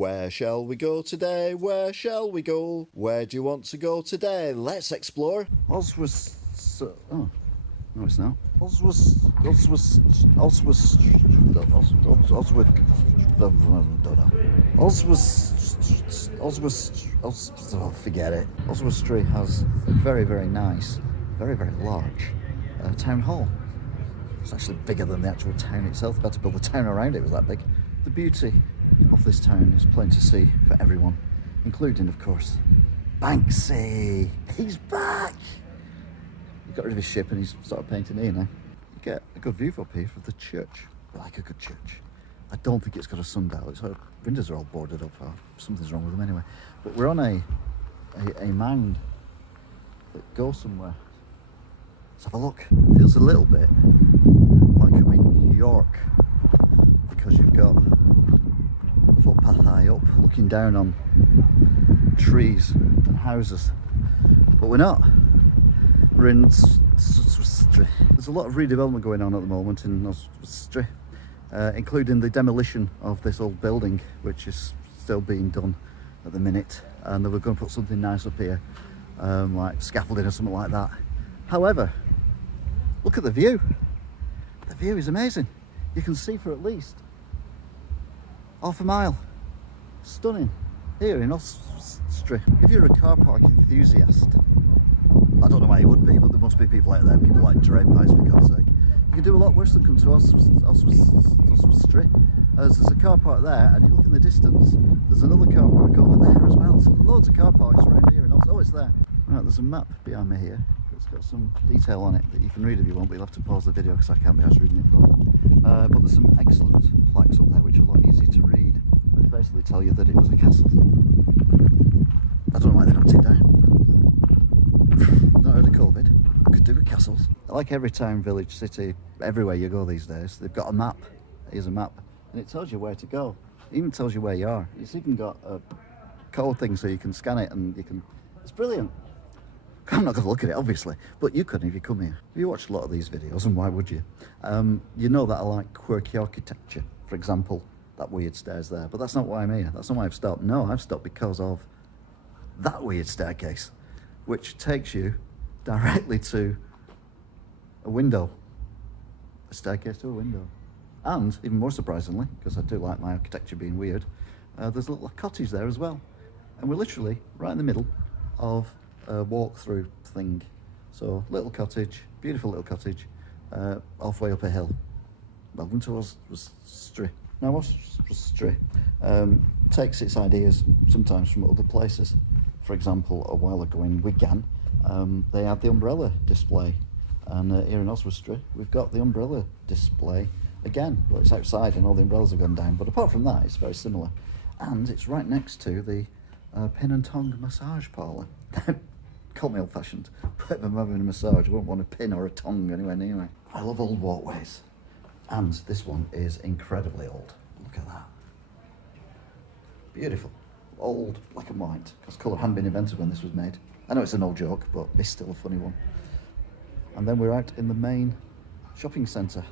Where shall we go today? Where shall we go? Where do you want to go today? Let's explore. Oswestry. Oh, no, it's not. Forget it. Oswestry has a very, very nice, very, very large town hall. It's actually bigger than the actual town itself. They had to build the town around it, it was that big. The beauty of this town is plain to see for everyone, including, of course, Banksy. He's back! He got rid of his ship and he's started painting here now. You get a good view up here of the church. I like a good church. I don't think it's got a sundial. Its windows are all boarded up. Or something's wrong with them anyway. But we're on a mound that goes somewhere. Let's have a look. Feels a little bit like I'm in New York because you've got a footpath high up looking down on trees and houses. But we're not. We're in Oswestry. There's a lot of redevelopment going on at the moment in Oswestry, including the demolition of this old building, which is still being done at the minute. And they were going to put something nice up here, like scaffolding or something like that. However, look at the view. The view is amazing. You can see for at least half a mile. Stunning. Here in Oswestry. If you're a car park enthusiast, I don't know why you would be, but there must be people out there, people like dread bikes for God's sake. You can do a lot worse than come to Oswestry. There's a car park there, and you look in the distance, there's another car park over there as well. So loads of car parks around here, and also, oh, it's there. Right, there's a map behind me here. It's got some detail on it that you can read if you want, but you'll have to pause the video because I can't be asked reading it for you. But there's some excellent plaques up there which are a lot easier to read. They basically tell you that it was a castle. I don't know why they knocked it down. Not heard of COVID. Could do with castles. Like every town, village, city, everywhere you go these days, they've got a map. Here's a map. And it tells you where to go. It even tells you where you are. It's even got a code thing so you can scan it and you can... It's brilliant. I'm not going to look at it, obviously, but you could if you come here. You watch a lot of these videos, and why would you? You know that I like quirky architecture. For example, that weird stairs there. But that's not why I'm here. That's not why I've stopped. No, I've stopped because of that weird staircase, which takes you directly to a window. A staircase to a window. And, even more surprisingly, because I do like my architecture being weird, there's a little cottage there as well. And we're literally right in the middle of a walk-through thing. So, little cottage, beautiful little cottage, halfway up a hill. Welcome to Oswestry. Now, Oswestry takes its ideas sometimes from other places. For example, a while ago in Wigan, they had the umbrella display. And here in Oswestry, we've got the umbrella display again. Well, it's outside and all the umbrellas have gone down, but apart from that, it's very similar. And it's right next to the pin and tongue massage parlour. Call me old-fashioned, but if I'm having a massage, I won't want a pin or a tongue anywhere near me. I love old walkways. And this one is incredibly old. Look at that. Beautiful. Old, black and white, because colour hadn't been invented when this was made. I know it's an old joke, but it's still a funny one. And then we're out in the main shopping centre,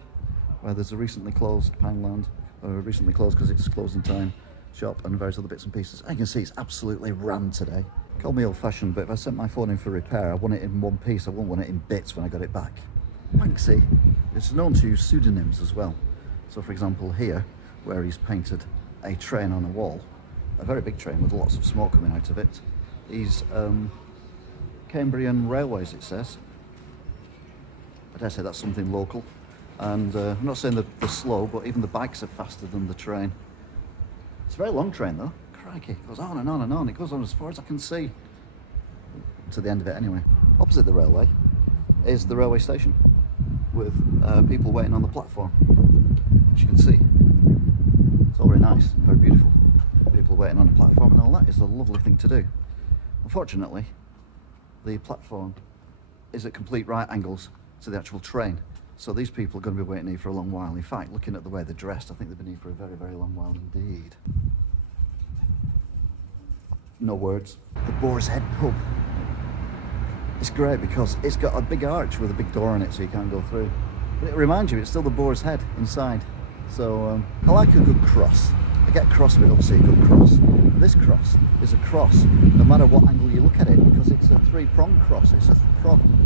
where there's a recently closed Poundland, recently closed because it's closing time shop and various other bits and pieces. And you can see it's absolutely rammed today. Call me old-fashioned, but if I sent my phone in for repair, I want it in one piece. I won't want it in bits when I got it back. Banksy is known to use pseudonyms as well. So, for example, here, where he's painted a train on a wall, a very big train with lots of smoke coming out of it, he's Cambrian Railways, it says. I dare say that's something local. And I'm not saying that they're slow, but even the bikes are faster than the train. It's a very long train, though. Crikey, it goes on and on and on. It goes on as far as I can see. To the end of it, anyway. Opposite the railway is the railway station, with people waiting on the platform, which you can see. It's all very nice, very beautiful. People waiting on the platform and all that is a lovely thing to do. Unfortunately, the platform is at complete right angles to the actual train. So these people are going to be waiting here for a long while. In fact, looking at the way they're dressed, I think they've been here for a very, very long while indeed. No words. The Boar's Head pub. It's great because it's got a big arch with a big door on it so you can't go through. But it reminds you, it's still the Boar's Head inside. So I like a good cross. I get cross if I don't see a good cross. And this cross is a cross no matter what angle you look at it, because it's a three-pronged cross. It's a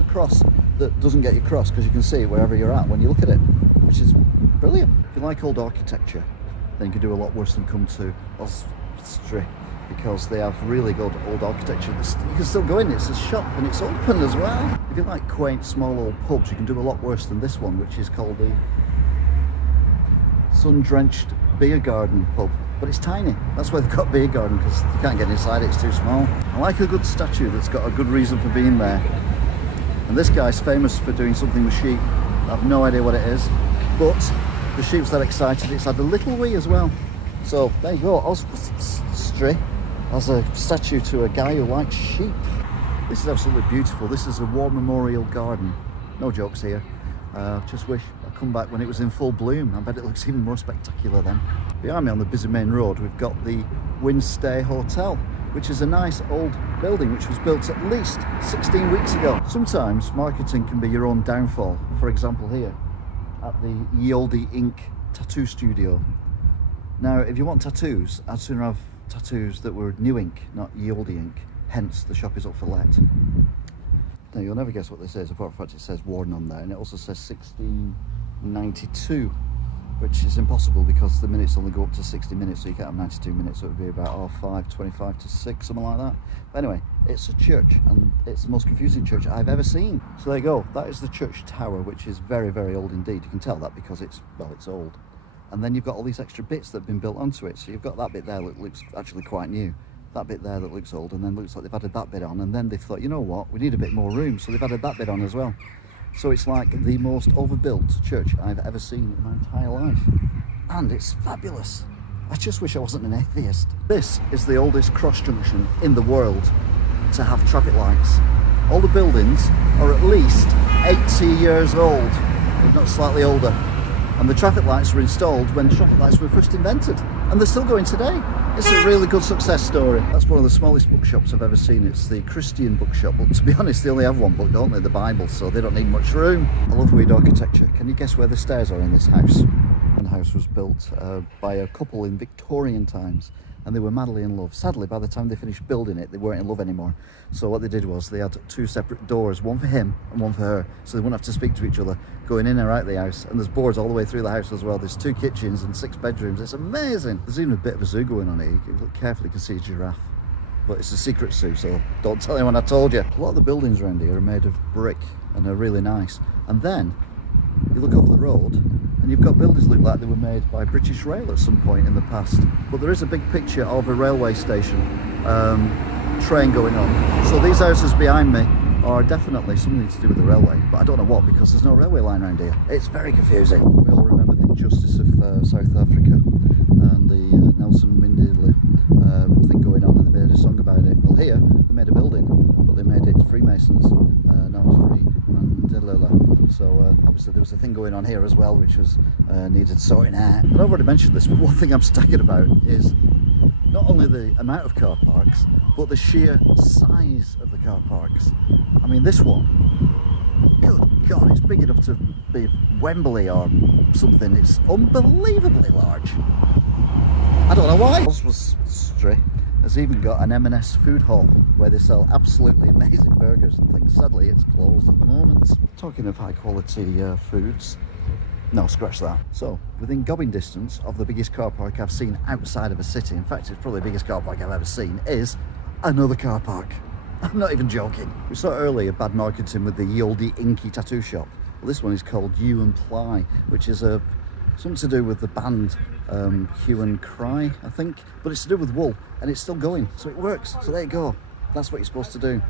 cross that doesn't get you cross, because you can see it wherever you're at when you look at it, which is brilliant. If you like old architecture, then you can do a lot worse than come to Oswestry, because they have really good old architecture. You can still go in, it's a shop and it's open as well. If you like quaint small old pubs, you can do a lot worse than this one, which is called the Sun-Drenched Beer Garden pub. But it's tiny, that's why they've got beer garden, because you can't get inside it, it's too small. I like a good statue that's got a good reason for being there. And this guy's famous for doing something with sheep. I have no idea what it is, but the sheep's that excited it's had a little wee as well. So there you go, Oswestry as a statue to a guy who likes sheep. This is absolutely beautiful. This is a war memorial garden. No jokes here. Just wish I'd come back when it was in full bloom. I bet it looks even more spectacular then. Behind me on the busy main road, we've got the Windstay Hotel, which is a nice old building which was built at least 16 weeks ago. Sometimes marketing can be your own downfall. For example here at the Ye Olde Ink tattoo studio. Now if you want tattoos, I'd sooner have tattoos that were new ink, not Ye Olde ink, hence the shop is up for let. Now you'll never guess what this is, apart from the fact it says Warden on there, and it also says 1692, which is impossible because the minutes only go up to 60 minutes, so you can't have 92 minutes, so it would be about 5:25 to 6, something like that. But anyway, it's a church, and it's the most confusing church I've ever seen. So there you go, that is the church tower, which is very, very old indeed. You can tell that because it's old. And then you've got all these extra bits that have been built onto it. So you've got that bit there that looks actually quite new, that bit there that looks old, and then looks like they've added that bit on, and then they've thought, you know what, we need a bit more room, so they've added that bit on as well. So it's like the most overbuilt church I've ever seen in my entire life. And it's fabulous. I just wish I wasn't an atheist. This is the oldest cross junction in the world to have traffic lights. All the buildings are at least 80 years old, if not slightly older. And the traffic lights were installed when traffic lights were first invented, and they're still going today. It's a really good success story. That's one of the smallest bookshops I've ever seen. It's the Christian bookshop, but to be honest, they only have one book, don't they? The Bible, so they don't need much room. I love weird architecture. Can you guess where the stairs are in this house? The house was built by a couple in Victorian times, and they were madly in love. Sadly, by the time they finished building it, they weren't in love anymore. So what they did was they had two separate doors, one for him and one for her, so they wouldn't have to speak to each other going in and out of the house. And there's boards all the way through the house as well. There's 2 kitchens and 6 bedrooms. It's amazing. There's even a bit of a zoo going on here. If you look carefully, you can see a giraffe. But it's a secret zoo, so don't tell anyone I told you. A lot of the buildings around here are made of brick and are really nice. And then you look over the road and you've got buildings that look like they were made by British Rail at some point in the past. But there is a big picture of a railway station train going on. So these houses behind me are definitely something to do with the railway, but I don't know what, because there's no railway line around here. It's very confusing. We all remember the injustice of South Africa and the Nelson Mandela thing going on, and they made a song about it. Well, here they made a building, but they made it Freemasons, not Free Mandela. So obviously there was a thing going on here as well, which was needed sorting out. I've already mentioned this, but one thing I'm staggered about is not only the amount of car parks, but the sheer size of the car parks. I mean, this one, good God, it's big enough to be Wembley or something. It's unbelievably large. I don't know why. Oswestry has even got an M&S food hall where they sell absolutely amazing burgers and things. Sadly, it's closed at the moment. Talking of high quality foods, no, scratch that. So, within gobbing distance of the biggest car park I've seen outside of a city, in fact, it's probably the biggest car park I've ever seen, is another car park. I'm not even joking. We saw earlier bad marketing with the Ye Olde Inky tattoo shop. Well, this one is called Hue and Ply, which is something to do with the band Hue and Cry, I think. But it's to do with wool, and it's still going, so it works. So there you go. That's what you're supposed to do,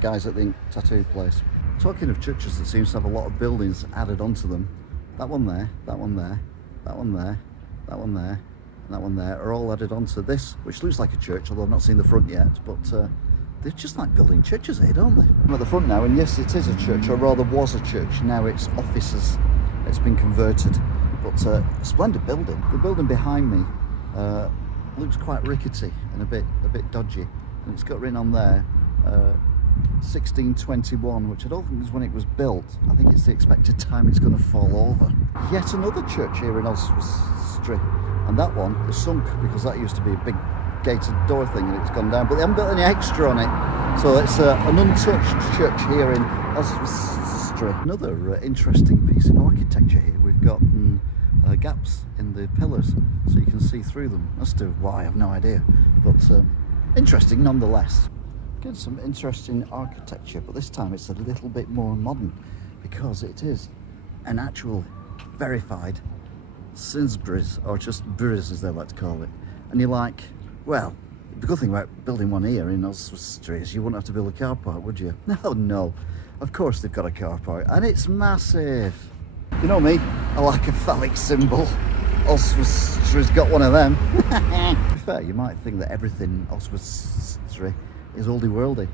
guys at the ink tattoo place. Talking of churches that seems to have a lot of buildings added onto them, that one there, that one there, that one there, that one there, and that one there are all added onto this, which looks like a church, although I've not seen the front yet, but they're just like building churches here, don't they? I'm at the front now, and yes, it is a church, or rather was a church. Now it's offices. It's been converted, but splendid building. The building behind me looks quite rickety and a bit dodgy, and it's got written on there 1621, which I don't think was when it was built. I think it's the expected time it's going to fall over. Yet another church here in Oswestry, And that one is sunk because that used to be a big gated door thing and it's gone down. But they haven't built any extra on it. So it's an untouched church here in Oswestry. Another interesting piece of architecture here. We've got gaps in the pillars so you can see through them. As to why, I have no idea. But interesting nonetheless. Again, some interesting architecture, but this time it's a little bit more modern because it is an actual verified Sainsbury's, or just Burries as they like to call it. And you're like, well, the good thing about building one here in Oswestry is you wouldn't have to build a car park, would you? No. Of course they've got a car park, and it's massive. You know me, I like a phallic symbol. Oswestry's got one of them. To be fair, you might think that everything in Oswestry is oldie worldy,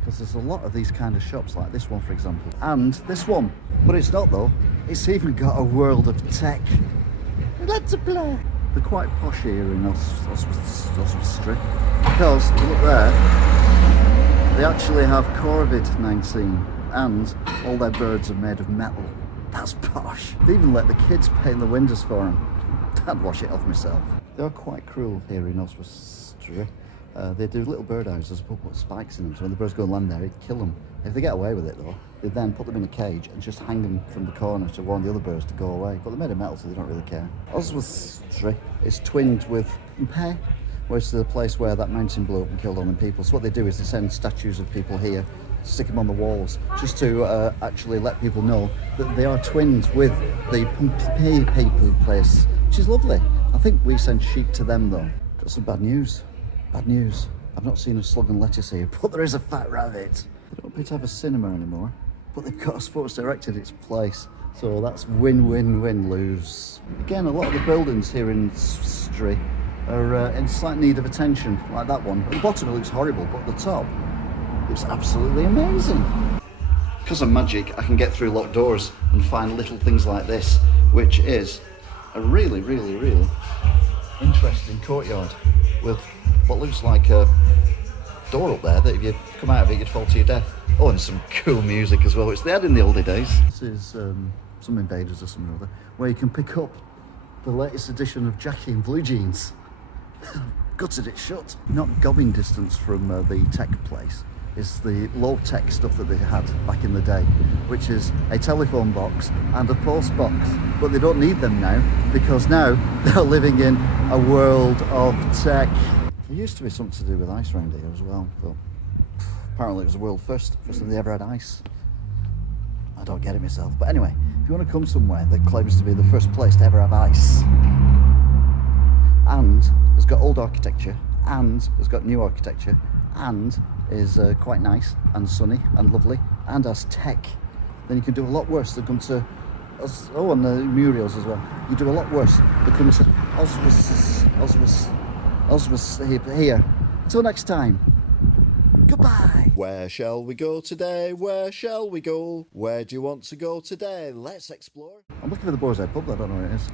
because there's a lot of these kind of shops, like this one for example, and this one. But it's not though. It's even got a world of tech. Let's play. They're quite posh here in Oswestry because look there, they actually have COVID-19 and all their birds are made of metal. That's posh. They even let the kids paint the windows for them. I'd wash it off myself. They are quite cruel here in Oswestry. They do little birdhouses, put spikes in them, so when the birds go and land there, they kill them. If they get away with it though, they then put them in a cage and just hang them from the corner to warn the other birds to go away. But they're made of metal, so they don't really care. Oswestry is twinned with Pay, where it's the place where that mountain blew up and killed all them people. So what they do is they send statues of people here, stick them on the walls, just to actually let people know that they are twinned with the Pompeii people place, which is lovely. I think we send sheep to them though. Got some bad news. Bad news. I've not seen a slug and lettuce here, but there is a fat rabbit. They don't appear to have a cinema anymore, but they've got a Sports Direct in its place. So that's win, lose. Again, a lot of the buildings here in Oswestry are in slight need of attention, like that one. At the bottom it looks horrible, but at the top, it's absolutely amazing. Because of magic, I can get through locked doors and find little things like this, which is a really interesting courtyard with what looks like a door up there that if you come out of it you'd fall to your death. Oh, and some cool music as well, which they had in the oldie days. This is some Invaders or something or other, where you can pick up the latest edition of Jackie in blue jeans. Gutted it shut. Not gobbing distance from the tech place is the low-tech stuff that they had back in the day, which is a telephone box and a post box. But they don't need them now, because now they're living in a world of tech. There used to be something to do with ice around here as well, but apparently it was the world first time they ever had ice. I don't get it myself, but anyway, if you want to come somewhere that claims to be the first place to ever have ice, and has got old architecture, and has got new architecture, and is quite nice and sunny and lovely, and has tech, then you can do a lot worse than come to and the murals as well. You do a lot worse than come to Oswestry here. Until next time, goodbye. Where shall we go today? Where shall we go? Where do you want to go today? Let's explore. I'm looking for the Boar's Head pub, I don't know where it is.